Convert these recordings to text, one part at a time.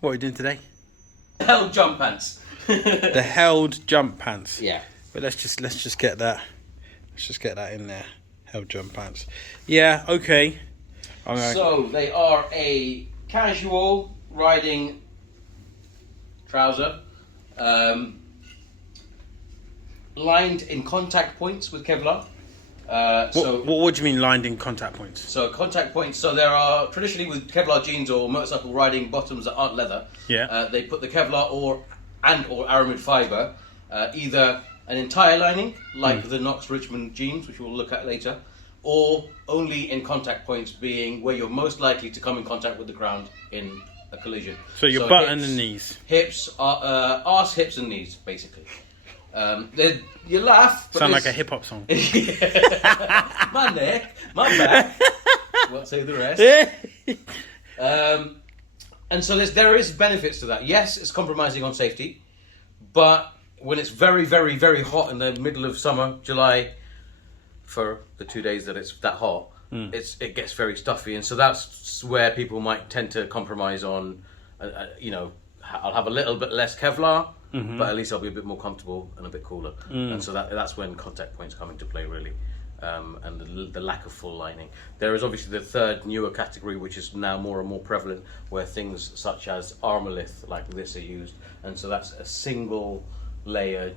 What are we doing today? Held jump pants. The held jump pants. Yeah. But let's just get that. Let's just get that in there. Held jump pants. Yeah. Okay. So they are a casual riding trouser, lined in contact points with Kevlar. What do you mean lined in contact points? So contact points. So there are traditionally with Kevlar jeans or motorcycle riding bottoms that aren't leather. Yeah. They put the Kevlar or Armour fibre, either an entire lining like the Knox Richmond jeans, which we'll look at later, or only in contact points, being where you're most likely to come in contact with the ground in a collision. So your butt and the knees. Hips, arse, hips, and knees, basically. You laugh. But Sound like a hip hop song. My neck, my back. Won't say the rest. And so there is benefits to that. Yes, it's compromising on safety, but when it's very, very, very hot in the middle of summer, July, for the 2 days that it's that hot, it gets very stuffy, and so that's where people might tend to compromise on. I'll have a little bit less Kevlar, but at least I'll be a bit more comfortable and a bit cooler. And so that's when contact points come into play, really, and the lack of full lining. There is obviously the third newer category, which is now more and more prevalent, where things such as Armourlith like this are used, and so that's a single layer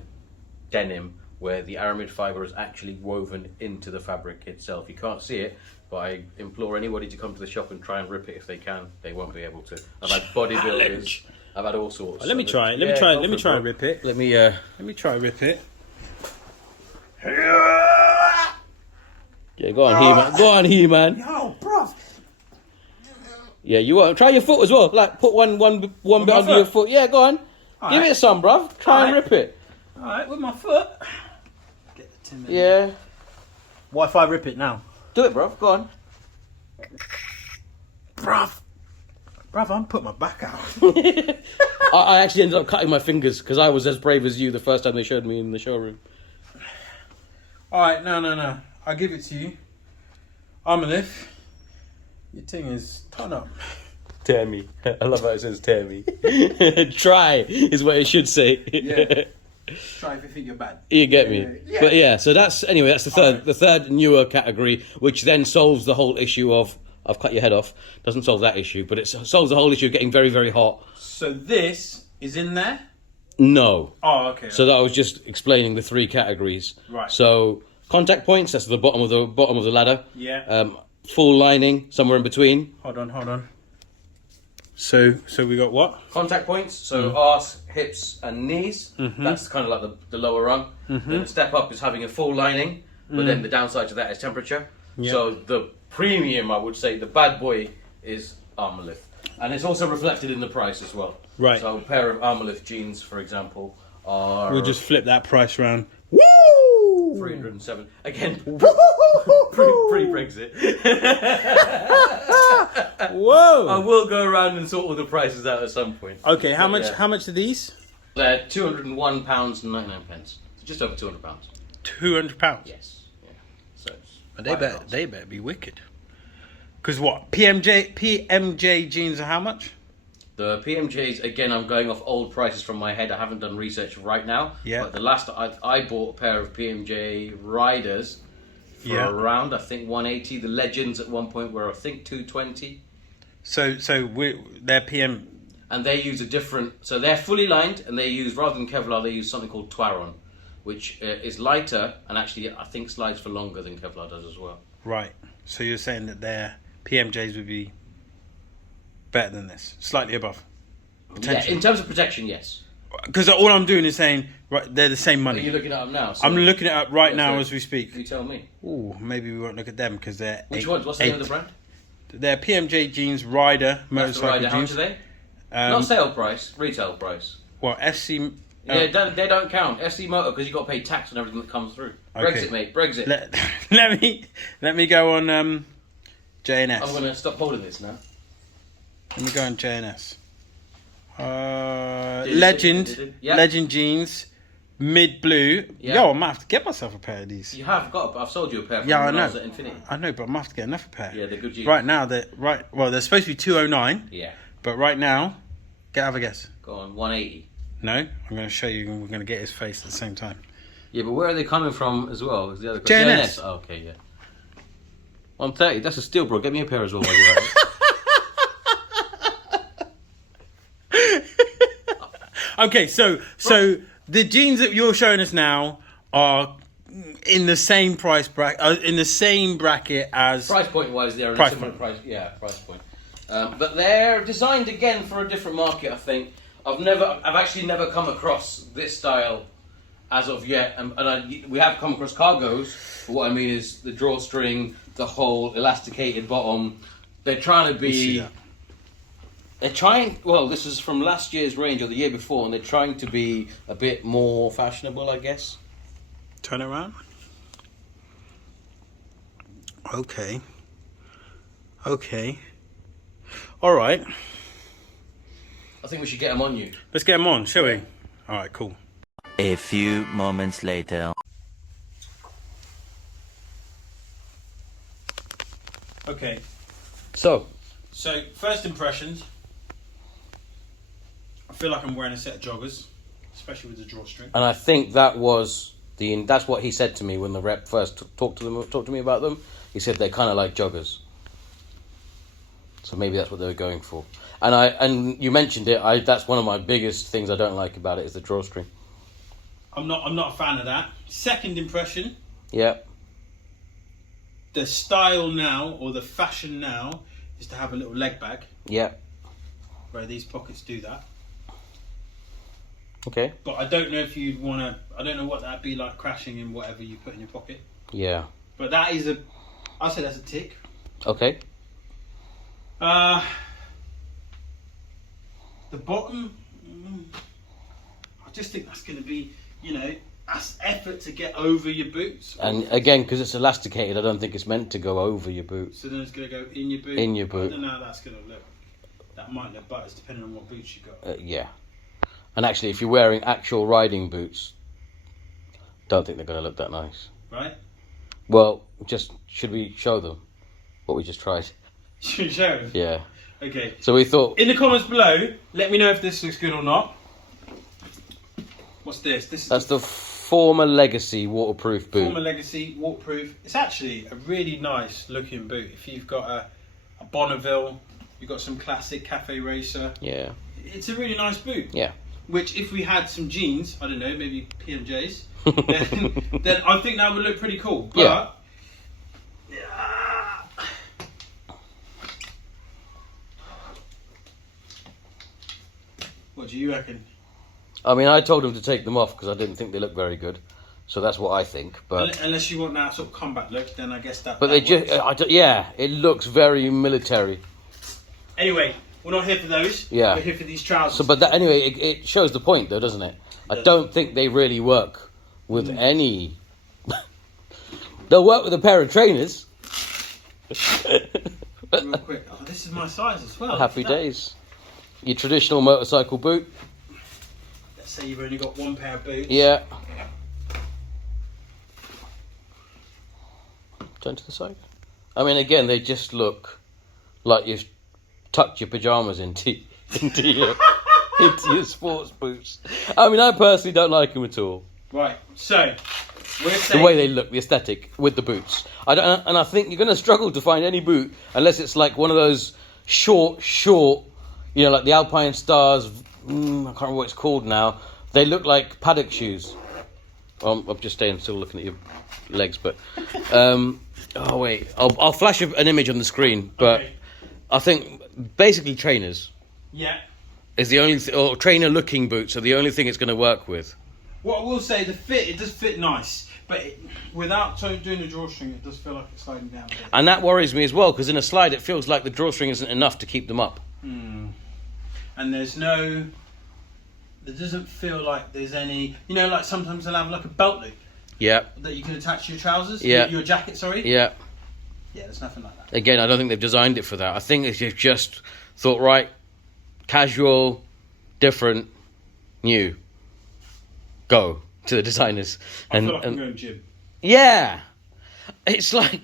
denim where the aramid fibre is actually woven into the fabric itself. You can't see it, but I implore anybody to come to the shop and try and rip it if they can. They won't be able to. I've had bodybuilders. I've had all sorts. Let me try it. Let me try and rip it. Let me try and rip it. Yeah, go on, He-Man. Go on, He-Man. Yo, bro. Yeah, you want try your foot as well. Like put one bit under your foot. Yeah, go on. Give it some, bruv. Try and rip it. All right, with my foot. Get the tin. Yeah. What if I rip it now? Do it, bruv. Go on. Bruv, I'm putting my back out. I actually ended up cutting my fingers because I was as brave as you the first time they showed me in the showroom. All right, no. I'll give it to you. Armourlith. Your thing is ton up. Tear me. I love how it says tear me. Try is what it should say. Yeah. Try if you think you're bad. You get me. Yeah. But yeah, so that's the third newer category, which then solves the whole issue of I've cut your head off. Doesn't solve that issue, but it solves the whole issue of getting very, very hot. So this is in there? No. Oh, okay. So that I was just explaining the three categories. Right. So contact points, that's the bottom of the ladder. Yeah. Full lining, somewhere in between. Hold on. So we got what? Contact points, so arse, hips, and knees. That's kind of like the lower rung. Then the step up is having a full lining, but then the downside to that is temperature. Yeah. So the premium, I would say, the bad boy is Armourlith. And it's also reflected in the price as well. Right. So a pair of Armourlith jeans, for example, are... We'll just flip that price round. 307. Again, pre-Brexit. Whoa! I will go around and sort all the prices out at some point. Okay, how much are these? They're £201.99. So just over £200. £200. Yes. Yeah. So it's But quite they better be wicked. Because what? PMJ jeans are how much? the PMJs, again, I'm going off old prices from my head. I haven't done research right now. Yeah. But the last I bought a pair of PMJ Riders for around, I think, 180. The Legends at one point were, I think, 220. So they're PM... And they use a different... So they're fully lined, and they use, rather than Kevlar, they use something called Twaron, which is lighter, and actually, I think, slides for longer than Kevlar does as well. Right. So you're saying that their PMJs would be better than this, slightly above. Yeah, in terms of protection, yes. Because all I'm doing is saying, right, they're the same money. Are you looking at them now? So I'm looking it up right now as we speak. You tell me. Ooh, maybe we won't look at them because they're Which ones? What's the name of the brand? They're PMJ jeans, Rider, motorcycle Rider. jeans. How much are they? Not sale price, retail price. Well, SC... Yeah, they don't count. SC Motor, because you've got to pay tax on everything that comes through. Okay. Brexit, mate. Brexit. Let me go on JNS. I'm going to stop holding this now. Let me go on JNS. Legend jeans, mid blue. Yeah. Yo, I might have to get myself a pair of these. You have got. I've sold you a pair. From Yeah, when I I was know. at Infinity. I know, but I might have to get another pair. Yeah, they're good jeans. Right now, they're supposed to be 209. Yeah. But right now, Have a guess. Go on, 180. No, I'm going to show you and we're going to get his face at the same time. Yeah, but where are they coming from as well? Is the other JNS. Oh, okay, yeah. 130. That's a steal, bro. Get me a pair as well while you're at it. Okay, so the jeans that you're showing us now are in the same price bracket, in the same bracket as Price point wise, they're Price a similar point. price. Yeah, price point. But they're designed again for a different market. I think I've actually never come across this style as of yet, we have come across cargos. But what I mean is the drawstring, the whole elasticated bottom. They're trying to see be. that. They're trying. Well, this is from last year's range or the year before, and they're trying to be a bit more fashionable, I guess. Turn it around. Okay. All right. I think we should get them on you. Let's get them on, shall we? All right, cool. A few moments later. Okay. So, First impressions. I feel like I'm wearing a set of joggers, especially with the drawstring. and I think that was that's what he said to me when the rep first talked to me about them. He said they're kind of like joggers. So maybe that's what they were going for. And you mentioned it. That's one of my biggest things I don't like about it is the drawstring. I'm not a fan of that. Second impression, Yeah. the style now or the fashion now is to have a little leg bag Yeah. where these pockets do that. Okay. But I don't know if you'd want to. I don't know what that'd be like crashing in whatever you put in your pocket. Yeah. But that is I'll say that's a tick. Okay. The bottom, I just think that's going to be, that's effort to get over your boots. And again, because it's elasticated, I don't think it's meant to go over your boots. So then it's going to go in your boot. In your boot. I don't know how that's going to look. That might look butters depending on what boots you got. Yeah. And actually, if you're wearing actual riding boots, don't think they're going to look that nice. Right? Well, should we show them what we just tried? Should we show them? Yeah. Okay. So we thought. In the comments below, let me know if this looks good or not. What's this? That's the former Legacy waterproof boot. Former Legacy waterproof. It's actually a really nice looking boot. If you've got a Bonneville, you've got some classic Cafe Racer. Yeah. It's a really nice boot. Yeah. Which, if we had some jeans, I don't know, maybe PMJs, then I think that would look pretty cool. But Yeah. What do you reckon? I mean, I told him to take them off because I didn't think they looked very good. So that's what I think. But Unless you want that sort of combat look, then I guess that. but that they works. just yeah, it looks very military. Anyway, we're not here for those. Yeah. We're here for these trousers. So, but that, anyway, it shows the point, though, doesn't it? I don't think they really work with any. They'll work with a pair of trainers. Real quick. Oh, this is my size as well. Happy Look at that. days. Your traditional motorcycle boot. Let's say you've only got one pair of boots. Yeah. Turn to the side. I mean, again, they just look like you've tucked your pajamas into your sports boots. I mean, I personally don't like them at all. Right. So we're The saying way they look, the aesthetic with the boots. And I think you're going to struggle to find any boot unless it's like one of those short, like the Alpine Stars. I can't remember what it's called now. They look like paddock shoes. Well, I'm just staying still looking at your legs, but oh wait, I'll flash an image on the screen. But Okay. I think basically trainers Yeah. is the only or trainer-looking boots are the only thing it's going to work with. What I will say, the fit, it does fit nice, but without doing the drawstring, it does feel like it's sliding down a bit. And that worries me as well, because in a slide it feels like the drawstring isn't enough to keep them up. And there doesn't feel like there's any, like sometimes they'll have like a belt loop Yeah, that you can attach to your trousers, Yeah. your jacket, sorry. yeah. Yeah, there's nothing like that. Again, I don't think they've designed it for that. I think they've just thought, right, casual, different, new. Go to the designers. I feel like I'm going gym. Yeah. It's like,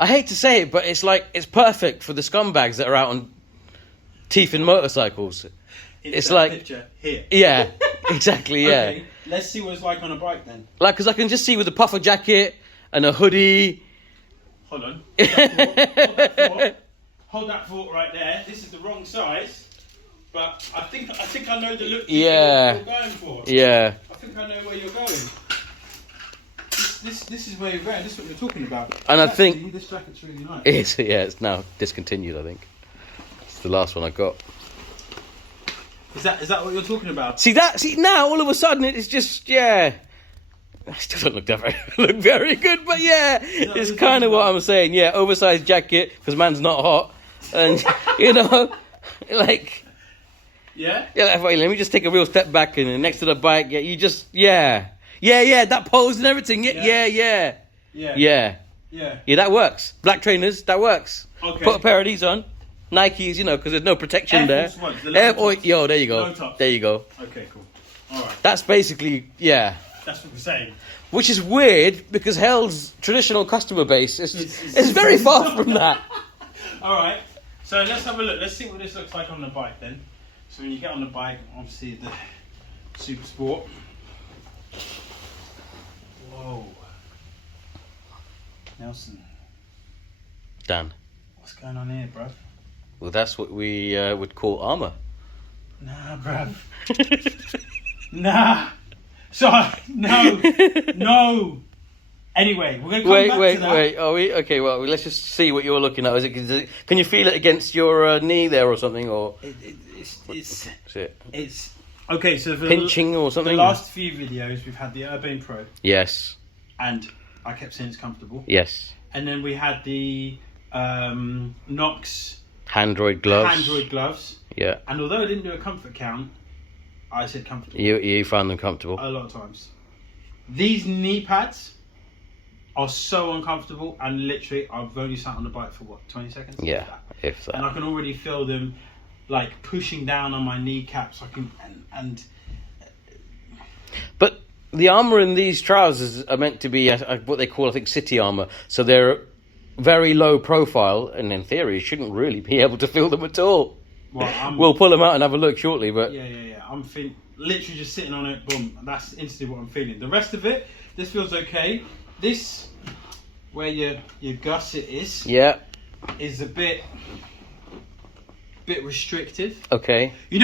I hate to say it, but it's like, it's perfect for the scumbags that are out on teeth in motorcycles. it's like picture here. Yeah, exactly. Yeah. Okay, let's see what it's like on a bike then. Like, because I can just see with a puffer jacket and a hoodie. Hold on. Hold that thought right there. This is the wrong size, but I think I know the look you're going for. Yeah. I think I know where you're going. This is where you're going. This is what you're talking about. And Actually, I think this jacket's really nice. it's now discontinued. I think it's the last one I got. Is that what you're talking about? See now all of a sudden it's just I still don't look very good, but yeah, it's kind of what I'm saying. Yeah, oversized jacket because man's not hot, and like Yeah. Let me just take a real step back and next to the bike. Yeah, you just that pose and everything. Yeah. That works. Black trainers, that works. Okay. Put a pair of these on. Nikes, because there's no protection there. There you go. There you go. Okay, cool. All right. That's basically, That's what we're saying. Which is weird because Hell's traditional customer base is very far from that. All right. So let's have a look. Let's see what this looks like on the bike then. So when you get on the bike, obviously the Super Sport. Whoa. Nelson. Dan. What's going on here, bruv? Well, that's what we would call armour. Nah, bruv. Nah. Sorry. No. Anyway, we're going to come back to that. Wait. Are we? Okay, well, let's just see what you're looking at. Can you feel it against your knee there or something? Or It's okay. So for pinching or something? The last few videos, we've had the Urbane Pro. Yes. And I kept saying it's comfortable. Yes. And then we had the Nox Handroid gloves. Yeah. And although I didn't do a comfort count, I said comfortable. You found them comfortable? A lot of times. These knee pads are so uncomfortable, and literally I've only sat on the bike for 20 seconds? Yeah, if that. And I can already feel them like pushing down on my kneecaps. But the armour in these trousers are meant to be what they call, I think, city armour. So they're very low profile, and in theory, you shouldn't really be able to feel them at all. Well, we'll pull them out and have a look shortly, but yeah. I'm literally just sitting on it. Boom. That's instantly what I'm feeling. The rest of it, this feels okay. This, where your gusset is, is a bit restrictive. Okay. You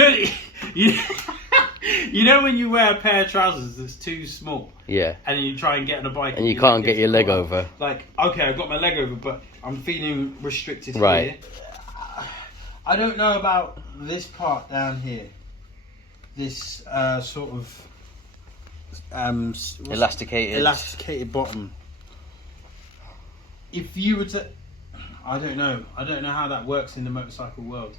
know when you wear a pair of trousers that's too small. Yeah. And then you try and get on a bike and you can't get your leg over. Like, okay, I've got my leg over, but I'm feeling restricted right. here. I don't know about this part down here. This sort of elasticated bottom. If you were to, I don't know how that works in the motorcycle world,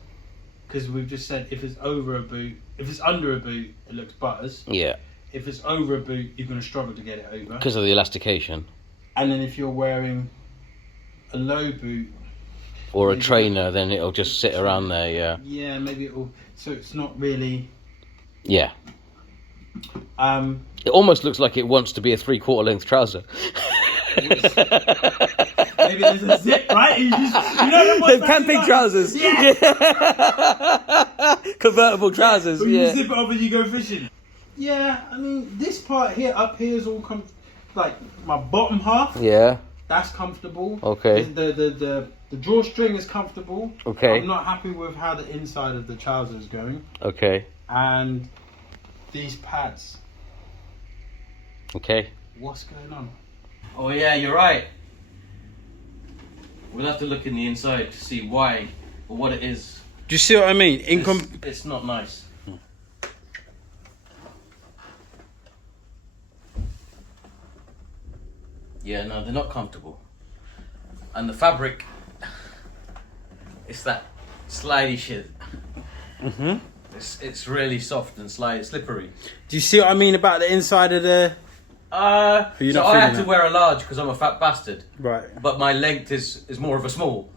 because we've just said if it's over a boot, if it's under a boot, it looks butters. Yeah. If it's over a boot, you're going to struggle to get it over because of the elastication. And then if you're wearing a low boot or a trainer, then it'll just sit around there. Yeah. Yeah, maybe it'll. So it's not really. Yeah. It almost looks like it wants to be a 3/4 length trouser. Maybe there's a zip, right? You know the camping trousers. Yeah. Convertible trousers. But you zip it up and you go fishing. Yeah, I mean, this part here, up here is all like my bottom half. Yeah. That's comfortable. Okay. The drawstring is comfortable. Okay. I'm not happy with how the inside of the trouser is going. Okay. And these pads. Okay. What's going on? Oh yeah, you're right. We'll have to look in the inside to see why or what it is. Do you see what I mean? It's not nice. Yeah, no, they're not comfortable. And the fabric, it's that slidey shit. Mm-hmm. It's really soft and slippery. Do you see what I mean about the inside of the... So I had to wear a large because I'm a fat bastard. Right. But my length is more of a small.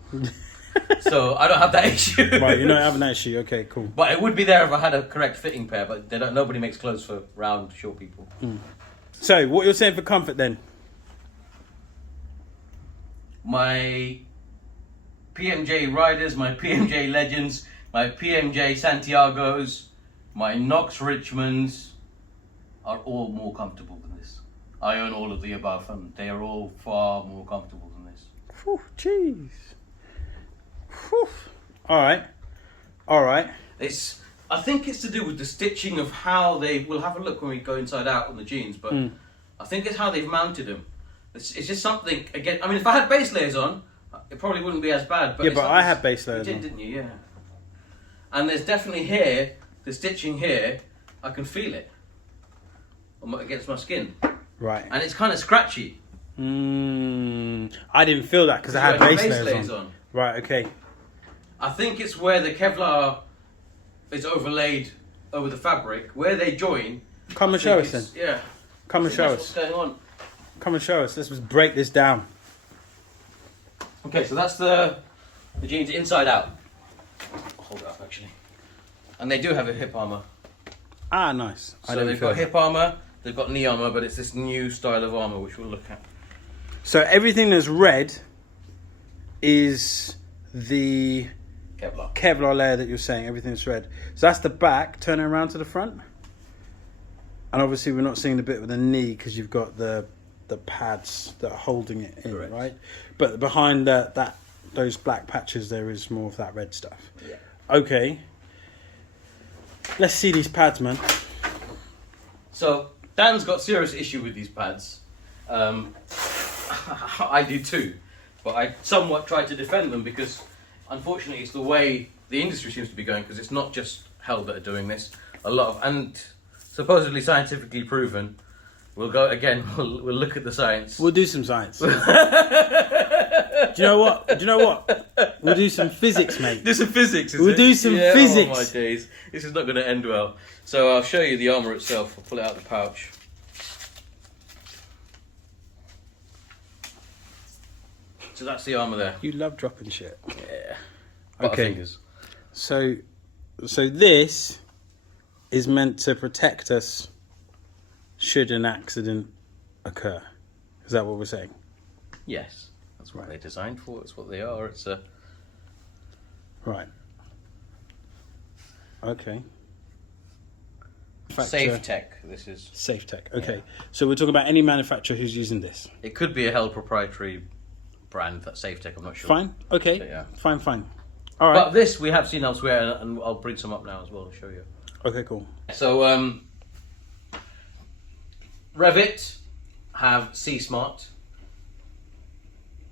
So I don't have that issue. Right, you're not having that issue. Okay, cool. But it would be there if I had a correct fitting pair, but nobody makes clothes for round, short people. Mm. So, what you're saying for comfort then? My PMJ Riders, my PMJ Legends, my PMJ Santiagos, My Knox Richmonds are all more comfortable than this. I own all of the above, and they are all far more comfortable than this. Whew, jeez. Whew. All right. I think it's to do with the stitching of how they. We'll have a look when we go inside out on the jeans, but I think it's how they've mounted them. It's just something again. I mean, if I had base layers on, it probably wouldn't be as bad. But yeah, but I had base layers on. You didn't you? Yeah. And there's definitely here, the stitching here. I can feel it against my skin. Right. And it's kind of scratchy. I didn't feel that because I had base layers on. Right. Okay. I think it's where the Kevlar is overlaid over the fabric, where they join. Come and show us then. Yeah. Come and show us. What's going on? Come and show us. Let's just break this down. Okay, so that's the jeans inside out. I'll hold it up actually. And they do have a hip armour. Ah, nice. So they've got hip armour, they've got knee armour, but it's this new style of armour which we'll look at. So everything that's red is the Kevlar layer that you're saying, everything that's red. So that's the back, turning around to the front. And obviously we're not seeing the bit with the knee because you've got the pads that are holding it in, correct, right? But behind those black patches there is more of that red stuff. Yeah. Okay. Let's see these pads, man. So Dan's got serious issue with these pads. I do too. But I somewhat try to defend them because unfortunately, it's the way the industry seems to be going, because it's not just Hell that are doing this. A lot of, and supposedly scientifically proven. We'll go again. We'll look at the science. We'll do some science. Do you know what? We'll do some physics, mate. Do some physics. We'll do some physics. Oh my days! This is not going to end well. So I'll show you the armour itself. I'll pull it out of the pouch. So that's the armour there. You love dropping shit. Yeah. Okay. So this is meant to protect us should an accident occur. Is that what we're saying? Yes. That's what they're designed for. It's what they are. It's a... Right. Okay. Safe Tech, this is. Safe Tech, okay. Yeah. So we're talking about any manufacturer who's using this. It could be a Hell proprietary brand, that Safe Tech, I'm not sure. Fine, okay. So, yeah. Fine. All right. But this we have seen elsewhere, and I'll bring some up now as well to show you. Okay, cool. So, Revit have C-Smart.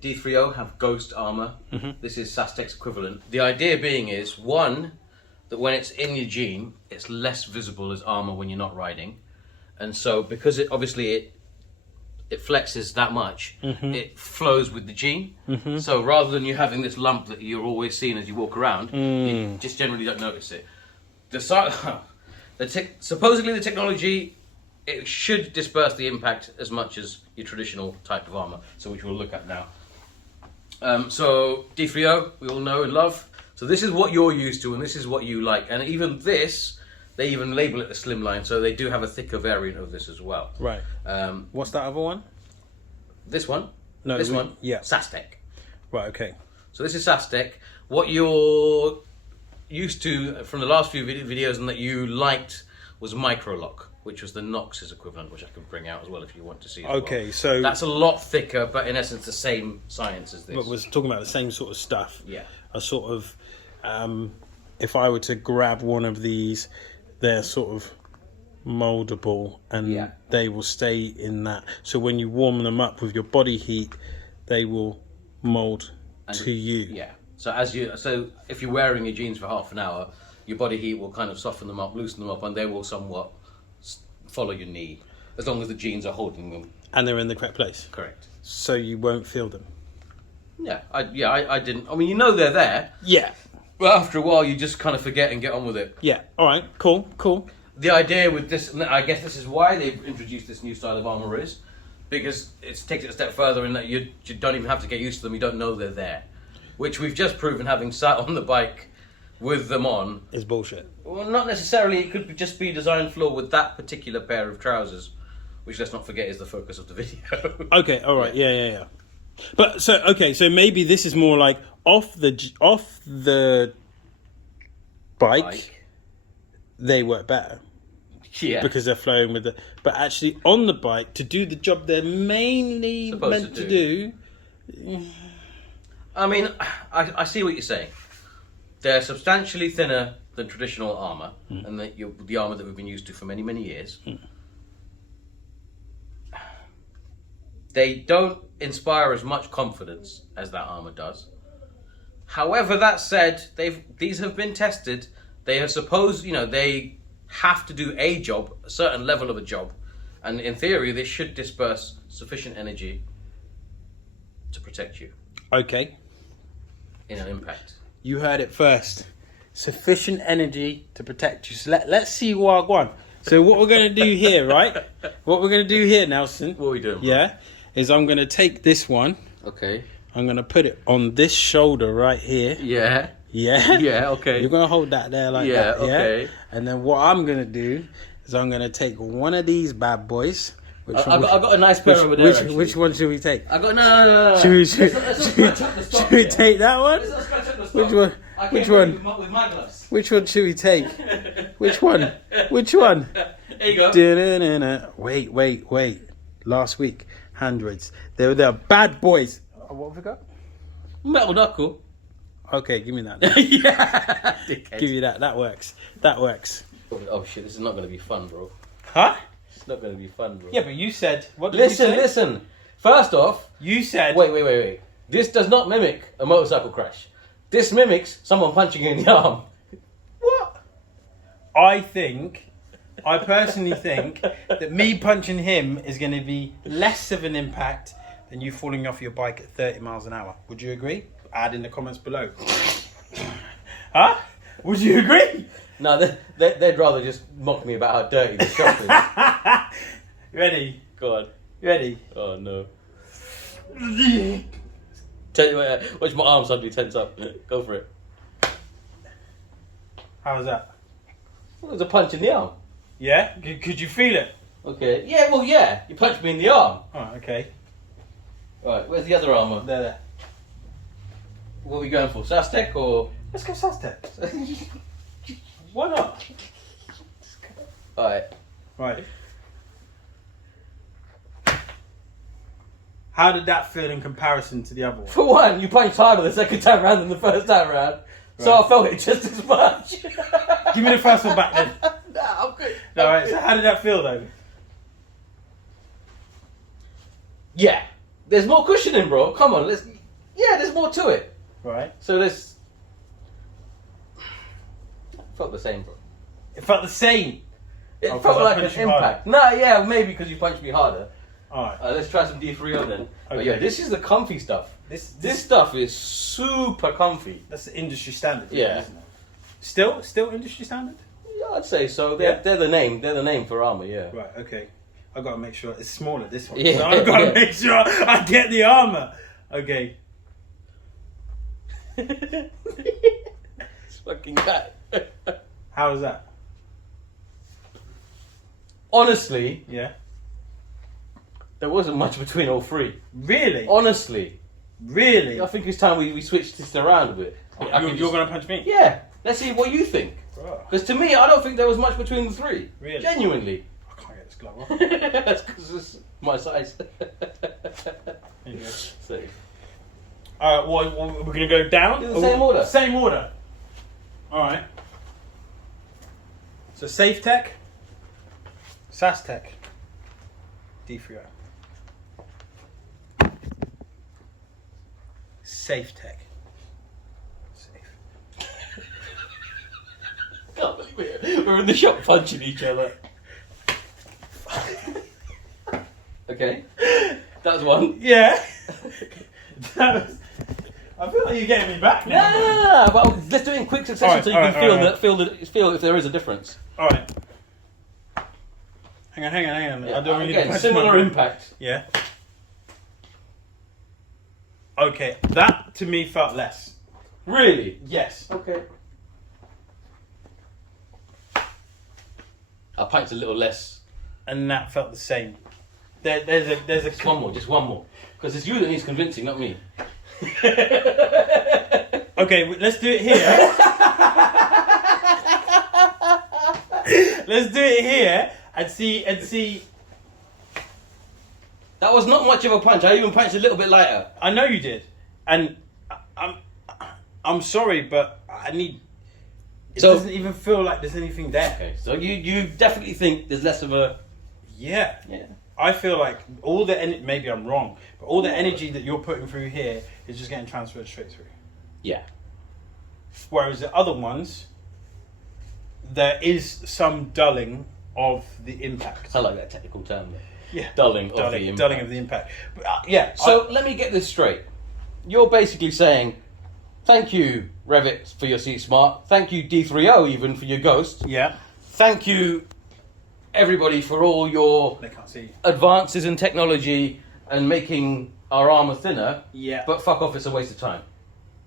D3O have Ghost Armour. Mm-hmm. This is Sastec's equivalent. The idea being is, one, that when it's in your jean, it's less visible as armour when you're not riding. And so, because it obviously it flexes that much, mm-hmm. it flows with the jean. Mm-hmm. So rather than you having this lump that you're always seeing as you walk around, you just generally don't notice it. Supposedly the technology, it should disperse the impact as much as your traditional type of armour, so which we'll look at now. So D3O, we all know and love. So this is what you're used to, and this is what you like. And even this, they even label it the slimline, so they do have a thicker variant of this as well. Right. What's that other one? This one? No, this one? Yeah. Sastec. Right, okay. So this is Sastec. What you're used to from the last few videos and that you liked was Microlock, which was the Knox's equivalent, which I can bring out as well if you want to see. Okay, so that's a lot thicker, but in essence the same science as this. But we're talking about the same sort of stuff. Yeah. A sort of, if I were to grab one of these, they're sort of moldable and they will stay in that. So when you warm them up with your body heat, they will mold to you. Yeah. So if you're wearing your jeans for half an hour, your body heat will kind of soften them up, loosen them up, and they will somewhat follow your knee, as long as the jeans are holding them. And they're in the correct place. Correct. So you won't feel them. Yeah, I didn't. I mean, you know they're there. Yeah. But after a while, you just kind of forget and get on with it. Yeah. All right. Cool. The idea with this, and I guess this is why they've introduced this new style of armour, is because it takes it a step further in that you don't even have to get used to them. You don't know they're there, which we've just proven having sat on the bike with them on is bullshit. Well, not necessarily. It could just be design flaw with that particular pair of trousers, which let's not forget is the focus of the video. Okay. All right. Yeah. But so maybe this is more like off the bike. they work better Yeah. because they're flowing with the. But actually, on the bike to do the job they're mainly Supposed meant to to do. I mean, I see what you're saying. They're substantially thinner than traditional armour, and the armour that we've been used to for many, many years. They don't inspire as much confidence as that armour does. However, that said, these have been tested. They are supposed, they have to do a job, a certain level of a job, and in theory, they should disperse sufficient energy to protect you Okay, in an impact. you heard it first. Sufficient energy to protect you. So let's see Wagwan. So what we're gonna do here, right? What we're gonna do here, Nelson? What are we doing, bro? Yeah, is I'm gonna take this one. Okay. I'm gonna put it on this shoulder right here. Yeah. Yeah. Yeah. Okay. You're gonna hold that there like Yeah, that. okay. And then what I'm gonna do is I'm gonna take one of these bad boys. I got a nice pair over there. Which one should we take? I got no. Should we Should take that one? Which one? Which one? With my gloves. Which one should we take? Which one? Which one? There you go. Da-da-da-da. Wait. Last week, handroids. They're bad boys. What have we got? Metal knuckle. Okay, give me that. Yeah. Give you that. That works. Oh shit! This is not going to be fun, bro. Huh? It's not going to be fun, bro. Yeah, but you said. What did you say? Listen. First off, You said. wait. This does not mimic a motorcycle crash. This mimics someone punching you in the arm. What? I personally think that me punching him is going to be less of an impact than you falling off your bike at 30 miles an hour. Would you agree? Add in the comments below. Huh? Would you agree? No, they'd rather just mock me about how dirty the shop is. Ready? Go on. Ready? Oh no. Tell you what, watch my arm suddenly tense up. Go for it. How was that? It was a punch in the arm. Yeah? Could you feel it? Okay. Yeah, well, yeah. You punched me in the arm. Oh, okay. Right, where's the other armour? There. What are we going for? Sastec or? Let's go Sastec. Why not? Alright. Right. How did that feel in comparison to the other one? For one, you punched harder the second time round than the first time round. So Right. I felt it just as much. Give me the first one back then. Nah, I'm good. Alright, so how did that feel though? Yeah. There's more cushioning, bro. Come on, there's more to it. Right. So felt the same, bro. It felt the same. It Oh, 'cause felt I like an punched you impact. No, yeah, maybe because you punched me harder. Alright. Let's try some D3O then. But Okay. yeah, this is the comfy stuff. This This stuff is super comfy. that's the industry standard. Yeah. Isn't it? Still industry standard? Yeah, I'd say so. They're the name. They're the name for armor. Yeah. Right, okay. I gotta make sure it's smaller this one. Yeah, So I gotta yeah. make sure I get the armor. Okay. This fucking guy. How was that? Honestly, Yeah. there wasn't much between all three. Really? Honestly, Really? I think it's time we switched this around a bit. You're gonna punch me? Yeah. Let's see what you think. Bro, Because to me, I don't think there was much between the three. Really? Genuinely. I can't get this glove off. That's because it's my size. There you go. Safe. Well, we're gonna go down. In the same order. Same order. All right. So Safe Tech, SAS Tech, D3O. Safe Tech. Safe. Can't believe it. We're in the shop punching each other. Okay. That was one. Yeah. That was, I feel like you're getting me back now. No. But let's do it in quick succession Alright, so you can alright, feel if there is a difference. All right. Hang on. I don't really Again, punch similar my- impact. Yeah. Okay, that to me felt less. Really? Yes. Okay. I punched a little less. And that felt the same. There's a Just one more. Because it's you that needs convincing, not me. Okay, let's do it here. Let's do it here and see. That was not much of a punch. I even punched a little bit lighter. I know you did, and I'm sorry, but I need. It doesn't even feel like there's anything there. Okay, so you definitely think there's less of a... Yeah. Yeah. I feel like all the maybe I'm wrong, but all the energy that you're putting through here is just getting transferred straight through. Yeah. Whereas the other ones, there is some dulling of the impact. I like that technical term there. Yeah. Dulling of the impact. Dulling of the impact. But, yeah. So let me get this straight. You're basically saying, thank you, Revit, for your Seat Smart. Thank you, D3O, even, for your Ghost. Yeah. Thank you, everybody, for all your They can't see. advances in technology and making our armour thinner. Yeah. But fuck off, it's a waste of time.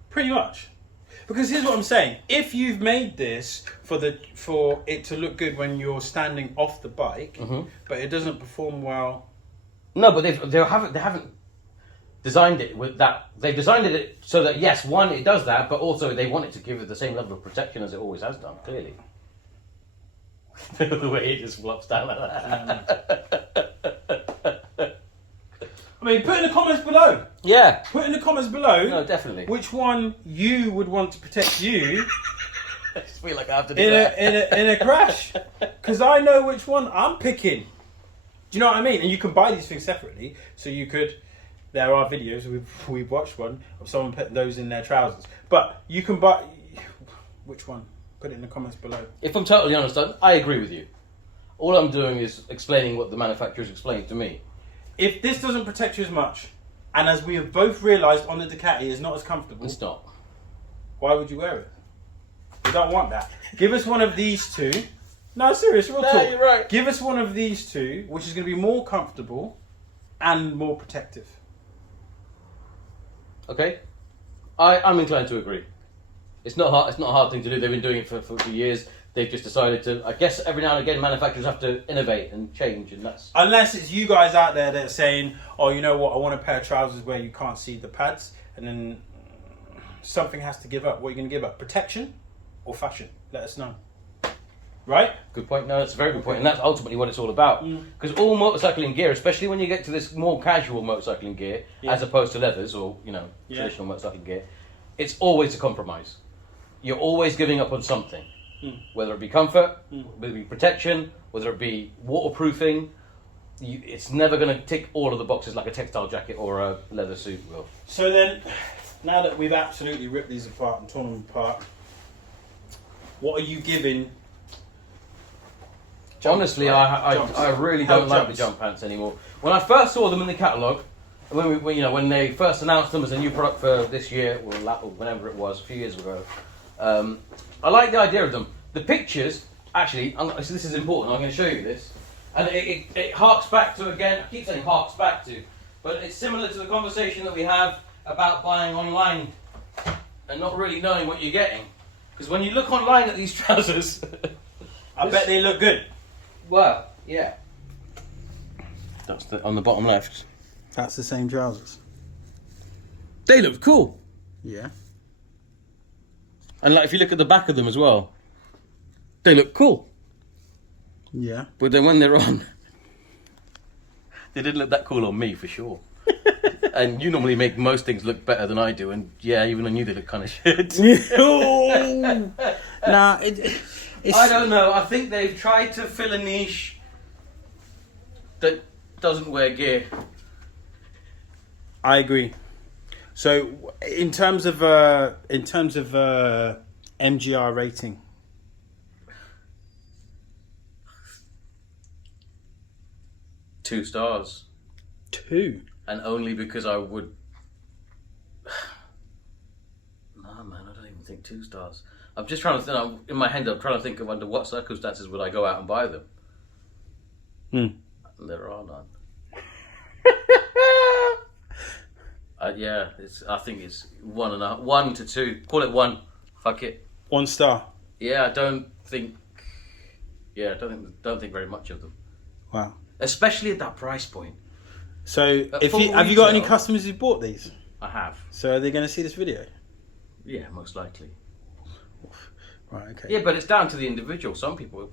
Pretty much. Because here's what I'm saying. If you've made this for it to look good when you're standing off the bike, but it doesn't perform well. No, but they haven't designed it with that. They've designed it so that, yes, one, it does that, but also they want it to give it the same level of protection as it always has done, clearly. The way it just flops down like that. I mean, put in the comments below. Yeah. Put in the comments below. No, definitely. Which one you would want to protect you I just feel like I have to do that. in a crash? Because I know which one I'm picking. Do you know what I mean? And you can buy these things separately. So you could. There are videos we've watched one of someone putting those in their trousers. But you can buy which one? Put it in the comments below. If I'm totally honest, I agree with you. All I'm doing is explaining what the manufacturer's explained to me. If this doesn't protect you as much, and as we have both realised on the Ducati is not as comfortable, It's not. why would you wear it? We don't want that. Give us one of these two. No, serious, real No, talk. you're right. Give us one of these two, which is going to be more comfortable and more protective. Okay? I'm inclined to agree. It's not hard. It's not a hard thing to do. They've been doing it for years. They've just decided to. I guess every now and again, manufacturers have to innovate and change, and that's. Unless it's you guys out there that are saying, "Oh, you know what? I want a pair of trousers where you can't see the pads," and then something has to give up. What are you going to give up? Protection or fashion? Let us know. Right? Good point. No, that's a very good point, and that's ultimately what it's all about. Because all motorcycling gear, especially when you get to this more casual motorcycling gear, as opposed to leathers or traditional motorcycling gear, it's always a compromise. You're always giving up on something, whether it be comfort, whether it be protection, whether it be waterproofing. It's never going to tick all of the boxes like a textile jacket or a leather suit will. So then, now that we've absolutely ripped these apart and torn them apart, what are you giving? Honestly, I really don't like the jump pants anymore. When I first saw them in the catalogue, when they first announced them as a new product for this year, or whenever it was, a few years ago, I like the idea of them. The pictures, actually, so this is important, I'm going to show you this, and it harks back to, again, I keep saying harks back to, but it's similar to the conversation that we have about buying online and not really knowing what you're getting. Because when you look online at these trousers... I bet they look good. Well, yeah. That's on the bottom left. That's the same trousers. They look cool. Yeah. And if you look at the back of them as well, they look cool. Yeah. But then when they're on, they didn't look that cool on me for sure. And you normally make most things look better than I do, and yeah, even on you they look kind of shit. Nah, I don't know. I think they've tried to fill a niche that doesn't wear gear. I agree. So, in terms of MGR rating, 2 stars, 2. and only because I would. Nah, man, I don't even think 2 stars. I'm just trying to think. In my head, I'm trying to think of under what circumstances would I go out and buy them. And there are none. I think it's 1.5, 1 to 2. Call it 1. Fuck it. 1 star. Yeah, I don't think very much of them. Wow. Especially at that price point. So, At have full you got any retail- customers who bought these? I have. So, are they going to see this video? Yeah, most likely. Right. Okay. Yeah, but it's down to the individual. Some people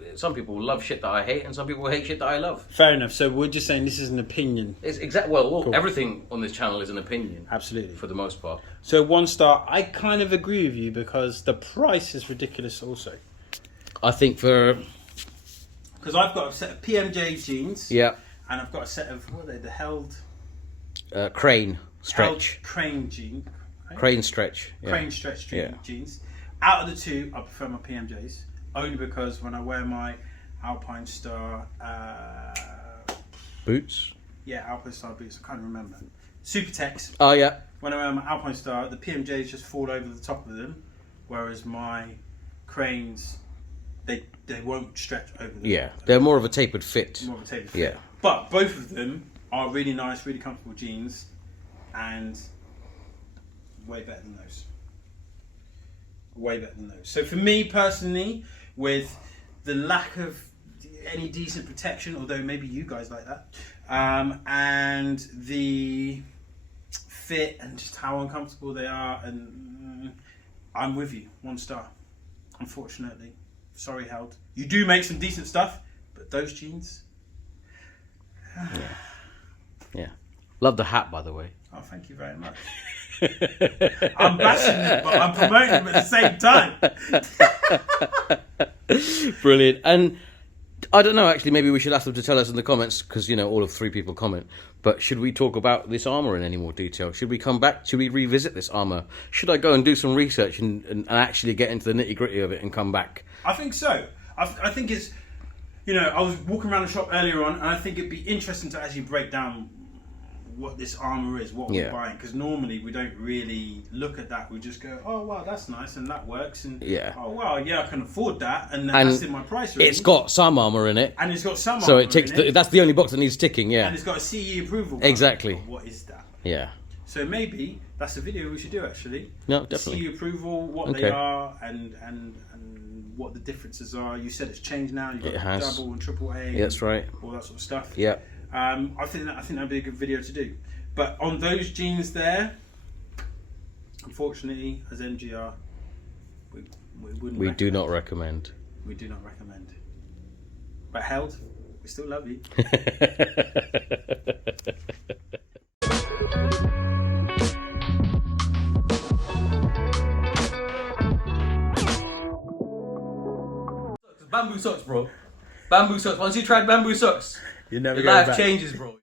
love shit that I hate, and some people hate shit that I love. Fair enough. So we're just saying this is an opinion. It's exact. Well, Cool. everything on this channel is an opinion. Absolutely. For the most part. So 1 star. I kind of agree with you because the price is ridiculous. Also, I think for because I've got a set of PMJ jeans. yeah, And I've got a set of what are they? The held crane stretch, held crane jean. Right? crane stretch, yeah. Crane stretch Yeah. jeans. Out of the two, I prefer my PMJs only because when I wear my Alpine Star, Boots. yeah, Alpine Star boots, I can't remember. Supertex. Oh yeah, When I wear my Alpine Star, the PMJs just fall over the top of them, whereas my cranes, they won't stretch over them. yeah. They're more of a tapered fit. More of a tapered fit. Yeah. But both of them are really nice, really comfortable jeans, and way better than those. Way better than those. So for me personally, with the lack of any decent protection, although maybe you guys like that, and the fit and just how uncomfortable they are, and I'm with you. 1 star. Unfortunately, sorry, Held. You do make some decent stuff, but those jeans. Yeah. Love the hat, by the way. Oh, thank you very much. I'm bashing them, but I'm promoting them at the same time. Brilliant. And I don't know, actually, maybe we should ask them to tell us in the comments, because, all of 3 people comment, but should we talk about this Armour in any more detail? Should we come back? Should we revisit this Armour? Should I go and do some research and actually get into the nitty-gritty of it and come back? I think so. I think it's, I was walking around the shop earlier on, and I think it'd be interesting to actually break down what this Armour is, what we're buying, because normally we don't really look at that. We just go, oh wow, that's nice and that works, and oh wow, yeah, I can afford that, and that's in my price range. It's got some armour in it, and it's got some. So it ticks. That's the only box that needs ticking. Yeah, and it's got a CE approval. Exactly. What is that? Yeah. So maybe that's a video we should do actually. No, definitely. CE approval, what they are, and what the differences are. You said it's changed now. You've got double and triple A. Yeah, that's right. All that sort of stuff. Yeah. I think that'd be a good video to do. But on those jeans there, unfortunately, as MGR, we wouldn't. We do not recommend. We do not recommend. But Held, we still love you. Bamboo socks, bro. Bamboo socks. Once you tried bamboo socks, You never your life changes, bro.